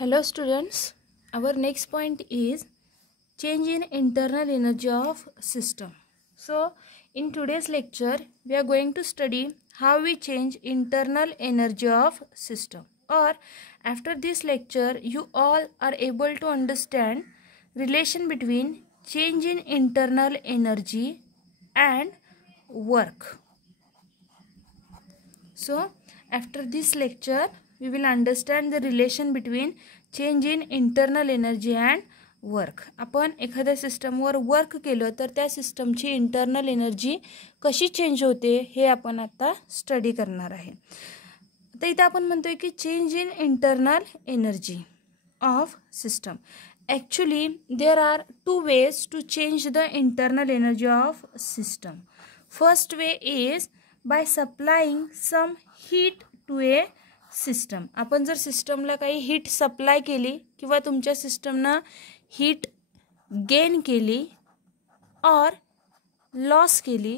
Hello students, our next point is change in internal energy of system. So in today's lecture we are going to study how we change internal energy of system, or after this lecture you all are able to understand relation between change in internal energy and work. So after this lecture we will understand the relation between change in internal energy and work. आपण एखाद्या सिस्टमवर work केलं तर त्या सिस्टमची internal energy कशी change होते हे आपण आता स्टडी करणार आहे. तर इथे आपण म्हणतोय की change in internal energy of system. Actually there are two ways to change the internal energy of system. First way is by supplying some heat to a system. आपण जर सिस्टमला काही हीट सप्लाय केली किंवा तुमच्या सिस्टमनं हीट गेन केली और loss केली.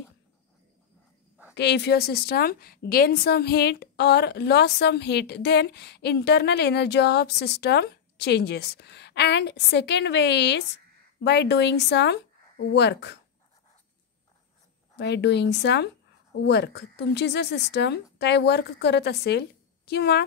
Okay, if your system gain some heat or lost some heat, then internal energy of system changes. And second way is by doing some work. By doing some work. तुमची जर system काय work करत असेल किंवा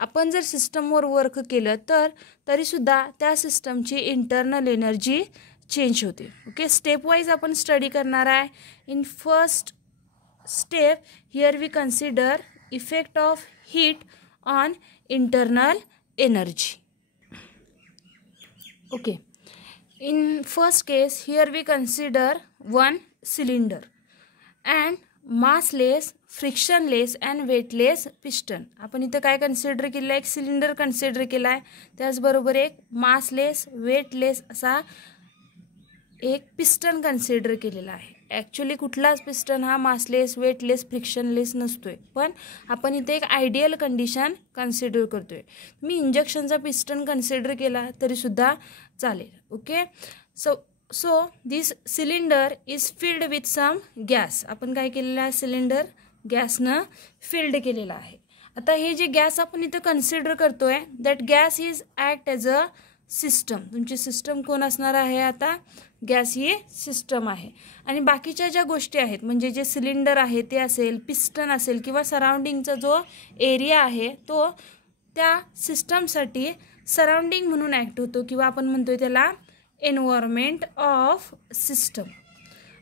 आपण जर सिस्टमवर work केलं तर तरीसुद्धा त्या सिस्टमची इंटरनल एनर्जी चेंज होते. ओके, स्टेप वाईज आपण स्टडी करणार आहे. In first step here we consider effect of heat on internal energy. Okay, in first case here we consider one cylinder and massless, frictionless and weightless piston. आपण इथे काय consider केलं आहे? एक cylinder consider केला आहे, त्याचबरोबर एक मासलेस वेटलेस असा एक पिस्टन कन्सिडर केलेला आहे. ॲक्च्युली कुठलाच पिस्टन हा मासलेस वेटलेस फ्रिक्शनलेस नसतोय, पण आपण इथे एक आयडियल कंडिशन कन्सिडर करतोय. मी इंजेक्शनचा पिस्टन कन्सिडर केला तरीसुद्धा चालेल. Okay, so this cylinder is filled with some gas. आपण काय केलेलं आहे? सिलेंडर गॅसनं फिल्ड केलेला आहे. आता हे जे गॅस आपण इथं कन्सिडर करतोय that gas is act as a system. तुमची सिस्टम कोण असणार आहे? आता गॅस ही सिस्टम आहे. आणि बाकीच्या ज्या गोष्टी आहेत म्हणजे जे सिलेंडर आहे ते असेल, पिस्टन असेल किंवा सराउंडिंगचा जो एरिया आहे तो त्या सिस्टमसाठी सराउंडिंग म्हणून ॲक्ट होतो किंवा आपण म्हणतोय त्याला एन्व्हायरमेंट ऑफ सिस्टम.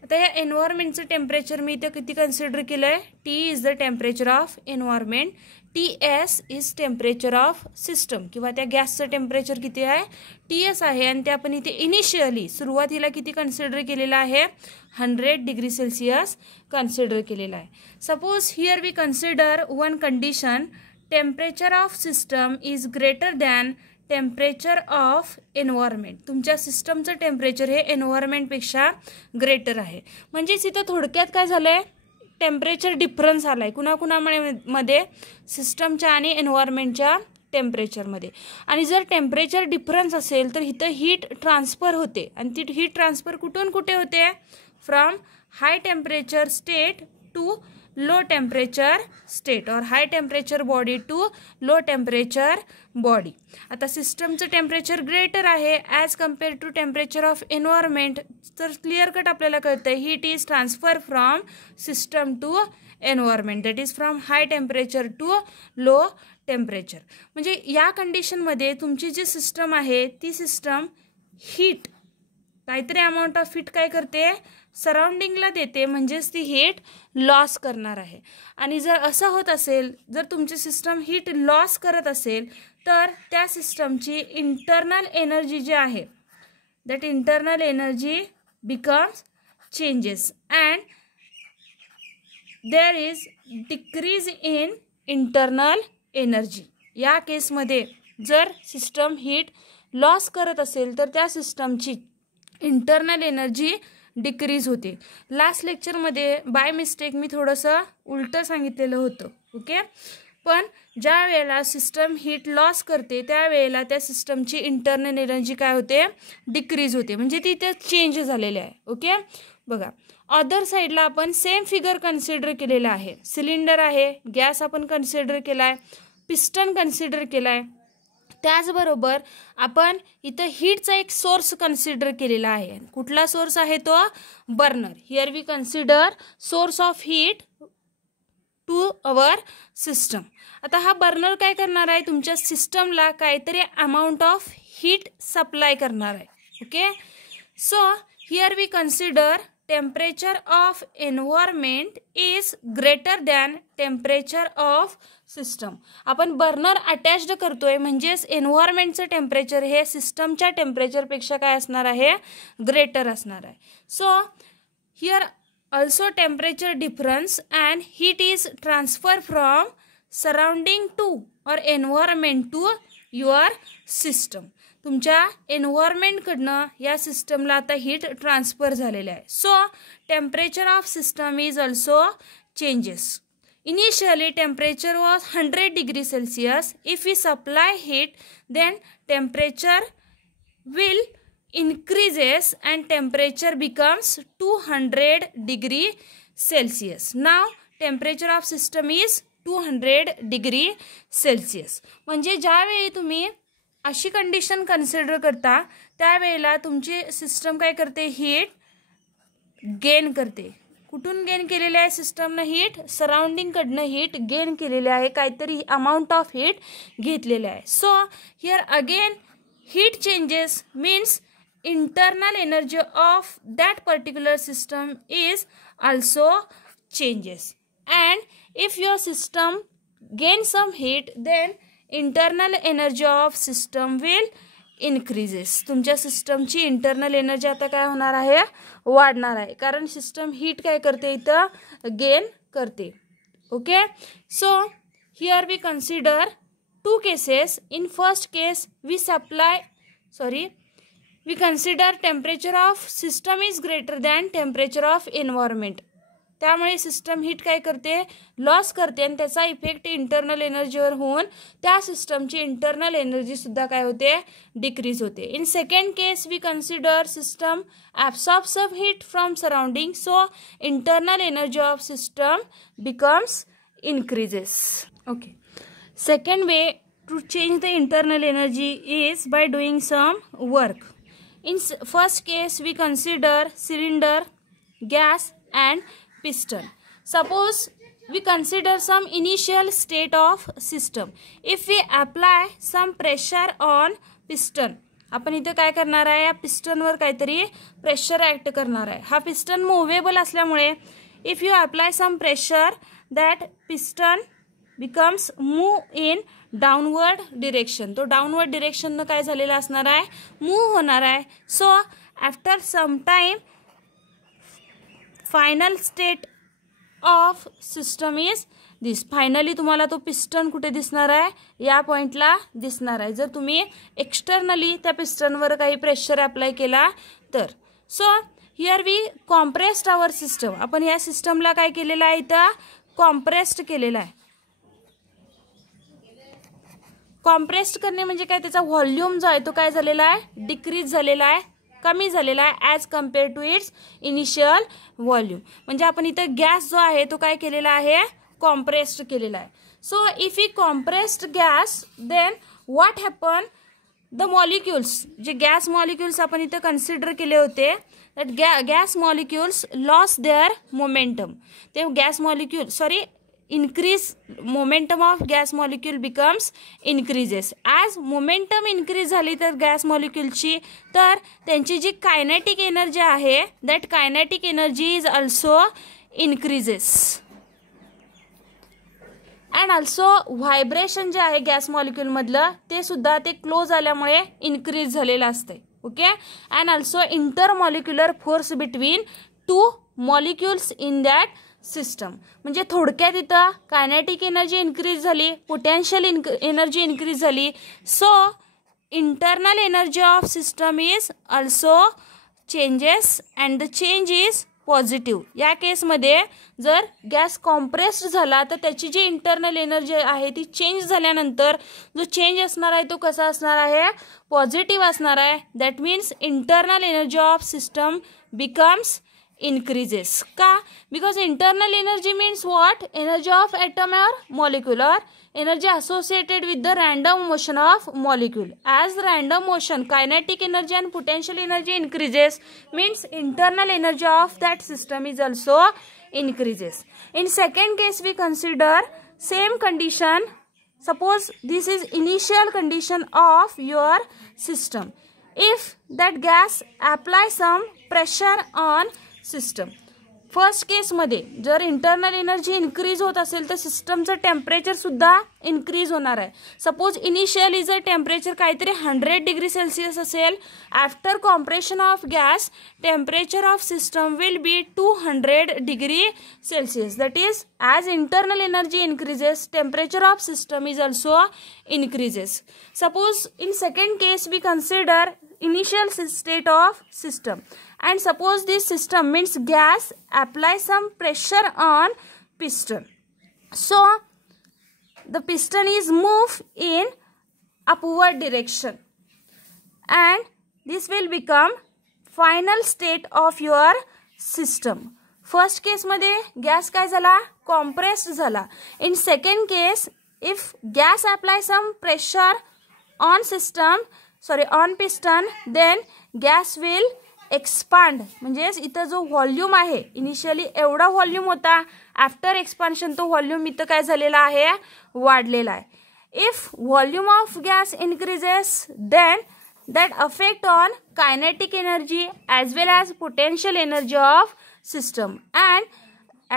आता या एन्व्हायरमेंटचं टेम्परेचर मी इथं किती कन्सिडर केलं आहे? T is the temperature of environment. TS is temperature of system किंवा त्या गॅसचं टेम्परेचर किती आहे? TS आहे. आणि ते आपण इथे इनिशियली सुरुवातीला किती कन्सिडर केलेलं आहे? 100 डिग्री सेल्सिअस कन्सिडर केलेलं आहे. Suppose here we consider one condition, temperature of system is greater than temperature of environment. तुमच्या सिस्टमचं टेम्परेचर हे एन्व्हायरमेंटपेक्षा ग्रेटर आहे. म्हणजेच इथं थोडक्यात काय झालं आहे? टेम्परेचर डिफरन्स आला आहे कुणाकुणामध्ये? सिस्टमच्या आणि एन्व्हायरमेंटच्या टेम्परेचरमध्ये. आणि जर टेम्परेचर डिफरन्स असेल तर इथं हीट ट्रान्सफर होते. आणि ती हीट ट्रान्सफर कुठून कुठे होते? From high temperature state to low temperature state और high temperature body to low temperature body. आता सिस्टमचं टेम्परेचर ग्रेटर आहे as compare to temperature of environment, तर क्लिअर कट आपल्याला कळतं heat is transfer from system to environment, that is from high temperature to low temperature. म्हणजे या कंडिशनमध्ये तुमची जी सिस्टम आहे ती सिस्टम हीट काहीतरी अमाऊंट ऑफ हीट काय करते? सराउंडिंगला देते, म्हणजेच ती हीट लॉस करणार आहे. आणि जर असं होत असेल, जर तुमची सिस्टम हीट लॉस करत असेल तर त्या सिस्टमची इंटरनल एनर्जी जी आहे that internal energy becomes changes and there is decrease in internal energy. या केसमध्ये जर सिस्टम हीट लॉस करत असेल तर त्या सिस्टमची इंटरनल एनर्जी डिक्रीज होते. लास्ट लेक्चरमध्ये बाय मिस्टेक मी थोडंसं उलटं सांगितलेलं होतं. ओके, पण ज्या वेळेला सिस्टम हीट लॉस करते त्यावेळेला त्या सिस्टमची इंटरनल एनर्जी काय होते? डिक्रीज होते. म्हणजे ती ते चेंज झालेले आहे. ओके, बघा अदर साईडला आपण सेम फिगर कन्सिडर केलेलं आहे. सिलेंडर आहे, गॅस आपण कन्सिडर केला आहे, पिस्टन कन्सिडर केला आहे. त्याचबरोबर आपण इथं हीटचा एक सोर्स कन्सिडर केलेला आहे. कुठला सोर्स आहे तो? Burner. Here we consider source of heat to our system. आता हा बर्नर काय करणार आहे? तुमच्या सिस्टमला काहीतरी अमाऊंट ऑफ हीट सप्लाय करणार आहे. Okay, so here we consider temperature of environment is greater than temperature of system. आपण बर्नर अटॅच्ड करतोय म्हणजेच एन्व्हायरमेंटचं टेम्परेचर हे सिस्टमच्या टेम्परेचरपेक्षा काय असणार आहे? ग्रेटर असणार आहे. So here also temperature difference and heat is transferred from surrounding to or environment to your system. तुमच्या एन्व्हायरमेंट कडनं या सिस्टमला आता हीट ट्रान्सफर झालेले आहे. So temperature of system is also changes. Initially temperature was 100 degrees Celsius. If we supply heat, then temperature will increases and temperature becomes 200 degree Celsius. Now temperature of system is 200 degree Celsius. म्हणजे ज्यावेळी तुम्ही अशी condition consider करता त्यावेळेला तुमची system काय करते? Heat gain करते. कुठून गेन केलेले आहे सिस्टमनं हीट? सराउंडिंग कडनं हीट गेन केलेले आहे, काहीतरी अमाऊंट ऑफ हीट घेतलेले आहे. So here again heat changes means internal energy of that particular system is also changes, and if your system gains some heat then internal energy of system will increases. तुमच्या सिस्टमची internal energy आता काय होणार आहे? वाढणार आहे, कारण system heat काय करते? इथं गेन करते. Okay, so here we consider two cases. In first case we consider temperature of system is greater than temperature of environment. त्यामुळे सिस्टम हीट काय करते? लॉस करते आणि त्याचा इफेक्ट इंटरनल एनर्जीवर होऊन त्या सिस्टमची इंटरनल एनर्जी सुद्धा काय होते? डिक्रीज होते. In second case we consider system absorbs some heat from surrounding, so internal energy of system becomes increases. Okay, second way to change the internal energy is by doing some work. In first case we consider cylinder, gas and piston. Suppose we consider some initial state of system. If we apply some pressure on piston, आपण इथे काय करणार आहे? या पिस्टनवर काहीतरी pressure act करणार आहे. हा पिस्टन मूवेबल असल्यामुळे if you apply some pressure that piston becomes move in downward direction. तो डाउनवर्ड डिरेक्शन काय झालेला असणार आहे? मूव होणार आहे. So after some time final state of system is this. Finally तुम्हाला तो पिस्टन कुठे दिसणार आहे? या पॉइंटला दिसणार आहे, जर तुम्ही एक्सटर्नली त्या पिस्टनवर काही प्रेशर अप्लाय केला तर. So here we compressed our system. आपण या सिस्टमला काय केलेलं आहे? इथं कॉम्प्रेस्ड केलेलं आहे. कॉम्प्रेस्ड करणे म्हणजे काय? त्याचा व्हॉल्यूम जो आहे तो काय झालेला आहे? डिक्रीज झालेला आहे, कमी झालेला आहे as compare to its initial volume. म्हणजे आपण इथं गॅस जो आहे तो काय केलेला आहे? कॉम्प्रेस्ड केलेला आहे. So if we compressed gas then what happen? The molecules, जे गॅस मॉलिक्युल्स आपण इथं कन्सिडर केले होते, that gas molecules loss their momentum. ते gas molecule increase momentum of gas molecule becomes increases. as momentum increase झाली तर gas मॉलिक्यूलची, तर त्यांची जी कायनेटिक एनर्जी आहे that kinetic energy is also increases. and also vibration जे आहे गॅस मॉलिक्यूल मधलं ते सुद्धा ते क्लोज आल्यामुळे इन्क्रीज झालेलं असते. Okay, and also intermolecular force between two molecules in that system. म्हणजे थोडक्यात इथं कायनेटिक एनर्जी इन्क्रीज झाली, पोटेन्शियल एनर्जी इन्क्रीज झाली. So internal energy of system is also changes and the change is positive. या केसमध्ये जर गॅस कॉम्प्रेस्ड झाला तर त्याची जी इंटरनल एनर्जी आहे ती चेंज झाल्यानंतर जो चेंज असणार आहे तो कसा असणार आहे? पॉझिटिव्ह असणार आहे. That means internal energy of system becomes increases. Ka? Because internal energy means what? Energy of atom or molecule, or energy associated with the random motion of molecule. As random motion, kinetic energy and potential energy increases, means internal energy of that system is also increases. In second case, we consider same condition. Suppose this is initial condition of your system. If that gas apply some pressure on system. First केसमध्ये जर internal energy increase होत असेल तर सिस्टमचं temperature सुद्धा increase होणार आहे. Suppose initially जर temperature काहीतरी 100 डिग्री सेल्सिअस असेल, after compression of gas temperature of system will be 200 degree Celsius. That is as internal energy increases temperature of system is also increases. Suppose in second case we consider initial state of system, and suppose this system means gas apply some pressure on piston, so the piston is moved in upward direction, and this will become final state of your system. First case मध्ये gas काय झाला? compressed झाला. In second case, if gas apply some pressure on on piston, then gas will expand. म्हणजे इथं जो volume आहे initially एवढा volume होता, आफ्टर एक्सपान्शन तो व्हॉल्यूम इथं काय झालेला आहे? वाढलेला आहे. If volume of gas increases, then that affect on kinetic energy as well as potential energy of system, and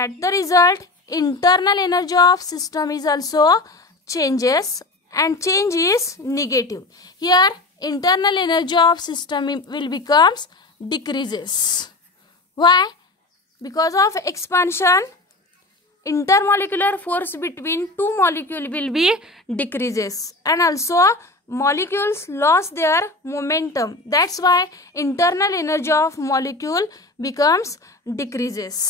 at the result internal energy of system is also changes, and change is negative. Here internal energy of system will becomes decreases. Why? Because of expansion, intermolecular force between two molecules will be decreases, and also molecules lost their momentum. That's why internal energy of molecule becomes decreases.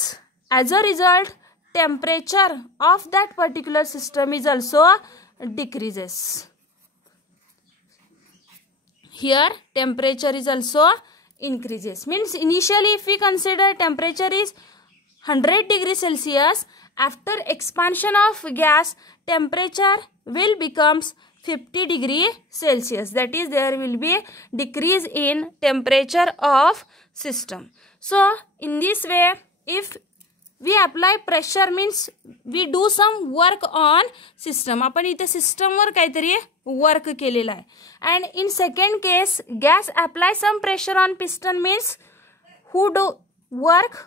As a result, temperature of that particular system is also decreases. Here temperature is also increases. Means initially if we consider temperature is 100 degree Celsius, after expansion of gas temperature will becomes 50 degree Celsius. That is, there will be decrease in temperature of system. So in this way, if we apply pressure means we do some work on system. आपण इथे system वर काहीतरी work केलेला आहे. and in second case gas apply some pressure on piston means who do work?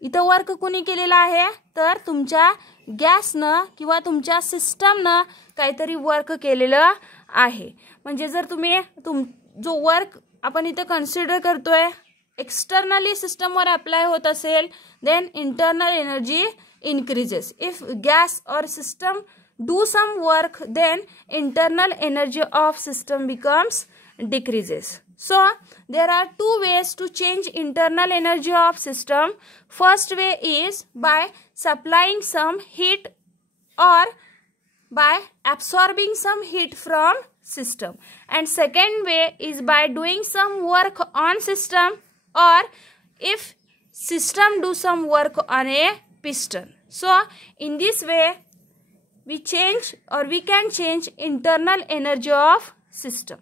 इथं work कोणी केलेला आहे? तर तुमच्या गॅसनं किंवा तुमच्या सिस्टमनं काहीतरी वर्क केलेलं आहे. म्हणजे जर तुम्ही जो वर्क आपण इथे कन्सिडर करतोय externally system वर apply होत असेल, then internal energy increases. If gas or system do some work, then internal energy of system becomes decreases. So there are two ways to change internal energy of system. First way is by supplying some heat or by absorbing some heat from system, and second way is by doing some work on system, or if system do some work on a piston. So in this way we change, or we can change internal energy of system.